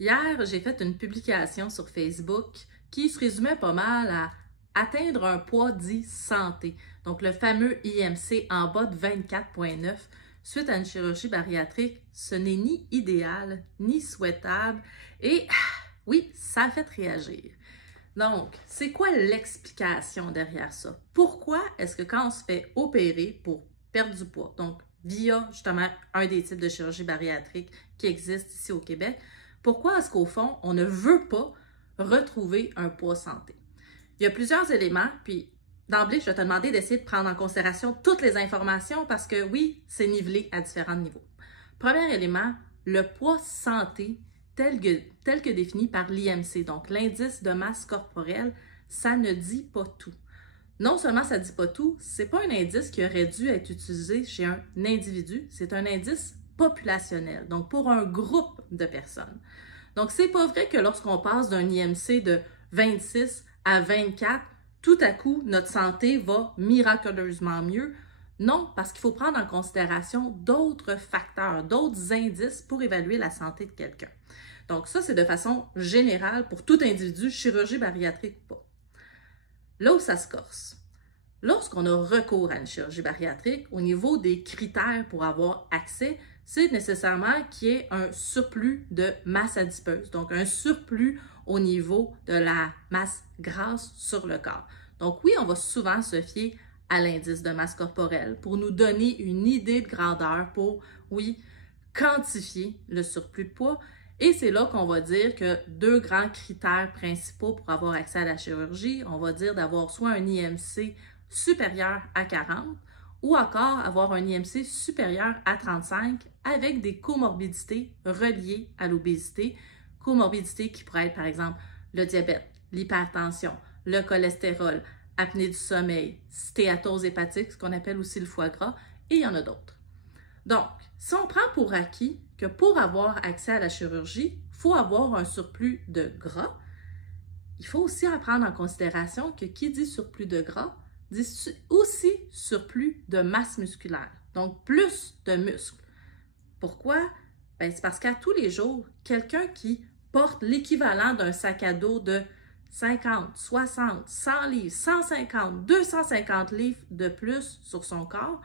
Hier, j'ai fait une publication sur Facebook qui se résumait pas mal à atteindre un poids dit santé, donc le fameux IMC en bas de 24,9 suite à une chirurgie bariatrique. Ce n'est ni idéal ni souhaitable et oui, ça a fait réagir. Donc, c'est quoi l'explication derrière ça? Pourquoi est-ce que quand on se fait opérer pour perdre du poids, donc via justement un des types de chirurgie bariatrique qui existe ici au Québec, pourquoi est-ce qu'au fond, on ne veut pas retrouver un poids santé? Il y a plusieurs éléments, puis d'emblée, je vais te demander d'essayer de prendre en considération toutes les informations parce que oui, c'est nivelé à différents niveaux. Premier élément, le poids santé tel que défini par l'IMC, donc l'indice de masse corporelle, ça ne dit pas tout. Non seulement ça ne dit pas tout, c'est pas un indice qui aurait dû être utilisé chez un individu, c'est un indice populationnel, donc pour un groupe de personnes. Donc, c'est pas vrai que lorsqu'on passe d'un IMC de 26 à 24, tout à coup, notre santé va miraculeusement mieux. Non, parce qu'il faut prendre en considération d'autres facteurs, d'autres indices pour évaluer la santé de quelqu'un. Donc, ça, c'est de façon générale pour tout individu, chirurgie bariatrique ou pas. Là où ça se corse, lorsqu'on a recours à une chirurgie bariatrique, au niveau des critères pour avoir accès, c'est nécessairement qu'il y ait un surplus de masse adipeuse, donc un surplus au niveau de la masse grasse sur le corps. Donc oui, on va souvent se fier à l'indice de masse corporelle pour nous donner une idée de grandeur pour, oui, quantifier le surplus de poids. Et c'est là qu'on va dire que deux grands critères principaux pour avoir accès à la chirurgie, on va dire d'avoir soit un IMC supérieur à 40 ou encore avoir un IMC supérieur à 35 avec des comorbidités reliées à l'obésité. Comorbidités qui pourraient être par exemple le diabète, l'hypertension, le cholestérol, apnée du sommeil, stéatose hépatique, ce qu'on appelle aussi le foie gras, et il y en a d'autres. Donc, si on prend pour acquis que pour avoir accès à la chirurgie, il faut avoir un surplus de gras, il faut aussi en prendre en considération que qui dit surplus de gras, dit aussi surplus de masse musculaire, donc plus de muscles. Pourquoi? Ben, c'est parce qu'à tous les jours, quelqu'un qui porte l'équivalent d'un sac à dos de 50, 60, 100 livres, 150, 250 livres de plus sur son corps,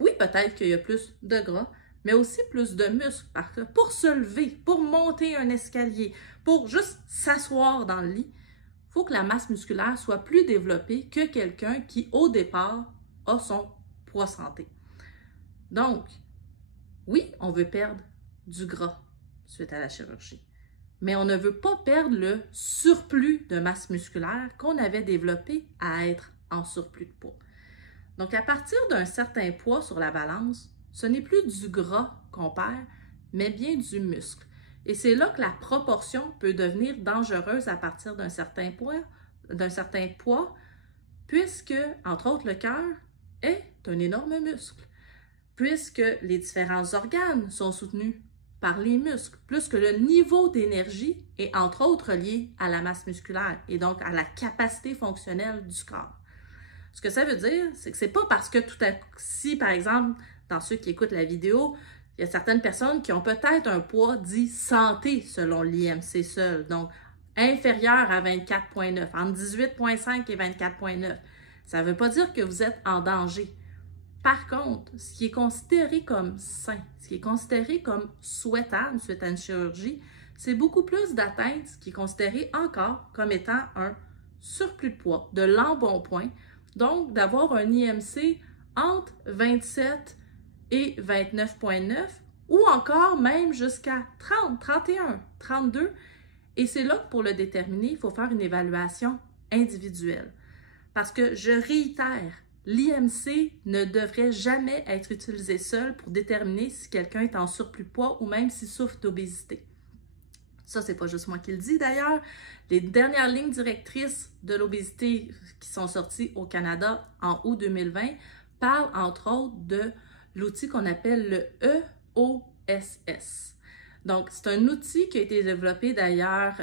oui, peut-être qu'il y a plus de gras, mais aussi plus de muscles. Parce que pour se lever, pour monter un escalier, pour juste s'asseoir dans le lit, il faut que la masse musculaire soit plus développée que quelqu'un qui, au départ, a son poids santé. Donc, oui, on veut perdre du gras suite à la chirurgie, mais on ne veut pas perdre le surplus de masse musculaire qu'on avait développé à être en surplus de poids. Donc, à partir d'un certain poids sur la balance, ce n'est plus du gras qu'on perd, mais bien du muscle. Et c'est là que la proportion peut devenir dangereuse à partir d'un certain poids, puisque, entre autres, le cœur est un énorme muscle, puisque les différents organes sont soutenus par les muscles, plus que le niveau d'énergie est, entre autres, lié à la masse musculaire et donc à la capacité fonctionnelle du corps. Ce que ça veut dire, c'est que c'est pas parce que tout à coup, si par exemple, dans ceux qui écoutent la vidéo, il y a certaines personnes qui ont peut-être un poids dit santé selon l'IMC seul, donc inférieur à 24,9, entre 18,5 et 24,9. Ça ne veut pas dire que vous êtes en danger. Par contre, ce qui est considéré comme sain, ce qui est considéré comme souhaitable suite à une chirurgie, c'est beaucoup plus d'atteindre ce qui est considéré encore comme étant un surplus de poids, de l'embonpoint. Donc, d'avoir un IMC entre 27 et 29,9 ou encore même jusqu'à 30, 31, 32. Et c'est là que pour le déterminer, il faut faire une évaluation individuelle. Parce que, je réitère, l'IMC ne devrait jamais être utilisé seul pour déterminer si quelqu'un est en surplus de poids ou même s'il souffre d'obésité. Ça, c'est pas juste moi qui le dis d'ailleurs. Les dernières lignes directrices de l'obésité qui sont sorties au Canada en août 2020 parlent entre autres de l'outil qu'on appelle le EOSS. Donc, c'est un outil qui a été développé d'ailleurs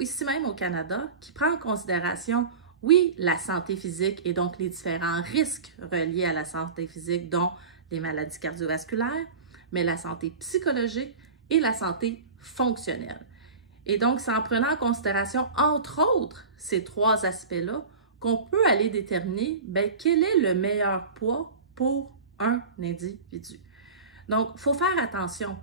ici même au Canada qui prend en considération, oui, la santé physique et donc les différents risques reliés à la santé physique, dont les maladies cardiovasculaires, mais la santé psychologique et la santé fonctionnelle. Et donc, c'est en prenant en considération, entre autres, ces 3 aspects-là, qu'on peut aller déterminer quel est le meilleur poids pour un individu. Donc, il faut faire attention.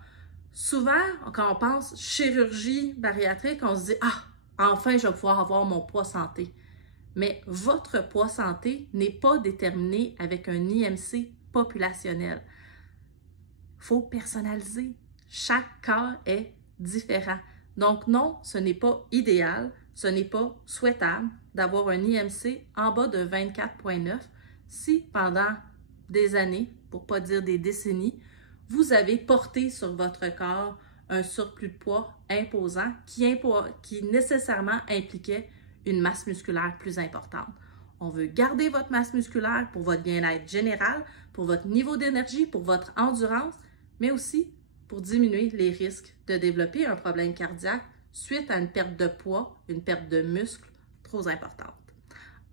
Souvent, quand on pense chirurgie bariatrique, on se dit « Ah, enfin, je vais pouvoir avoir mon poids santé ». Mais votre poids santé n'est pas déterminé avec un IMC populationnel. Il faut personnaliser. Chaque cas est différent. Donc non, ce n'est pas idéal, ce n'est pas souhaitable d'avoir un IMC en bas de 24,9 si pendant des années, pour ne pas dire des décennies, vous avez porté sur votre corps un surplus de poids imposant qui nécessairement impliquait une masse musculaire plus importante. On veut garder votre masse musculaire pour votre bien-être général, pour votre niveau d'énergie, pour votre endurance, mais aussi pour diminuer les risques de développer un problème cardiaque suite à une perte de poids, une perte de muscle trop importante.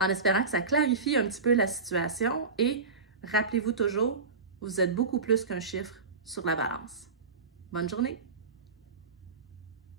En espérant que ça clarifie un petit peu la situation et rappelez-vous toujours, vous êtes beaucoup plus qu'un chiffre sur la balance. Bonne journée!